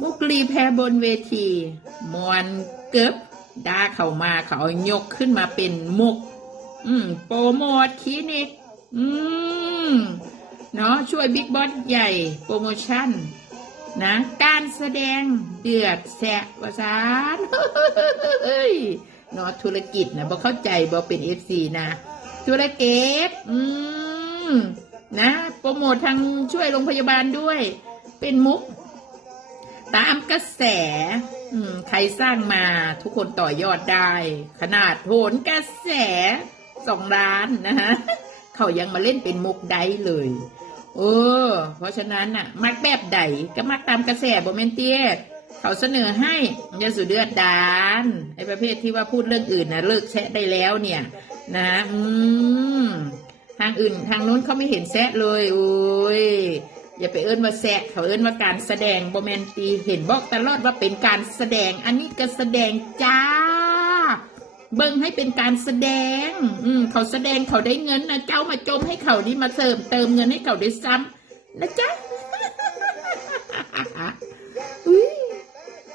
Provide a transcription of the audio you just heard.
มุกลีแพรบนเวทีมวนเกิบด่าเข้ามาเขาเอายกขึ้นมาเป็นมุกโปรโมทคลินิกเนาะช่วยบิ๊กบอสใหญ่โปรโมชั่นนะการแสดงเดือดแสะวาซานเฮ้ยเนาะธุรกิจนะบ่เข้าใจบ่เป็น FC นะธุรกิจนะโปรโมททางช่วยโรงพยาบาลด้วยเป็นมุกตามกระแสใครสร้างมาทุกคนต่อยอดได้ขนาดโหนกระแส2 ล้านนะฮะเขายังมาเล่นเป็นมุกได้เลยเพราะฉะนั้นน่ะมักแบบใดก็มักตามกระแสบ่แม่นเตี้ยเขาเสนอให้อย่าสุดเดือดดานไอ้ประเภทที่ว่าพูดเรื่องอื่นนะเลิกแซะได้แล้วเนี่ยนะทางอื่นทางนู้นเขาไม่เห็นแซะเลยโอ้ยอย่าไปเอิ้นว่าแซะเขาเอิ้นว่าการแสดงบ่แม่นตีเห็นบอกตลอดว่าเป็นการแสดงอันนี้ก็แสดงจ้าเบิ่งให้เป็นการแสดงเขาแสดงเขาได้เงินนะเจ้ามาจมให้เขานี่มาเติมเงินให้เขาได้ซ้ำนะจ๊ะ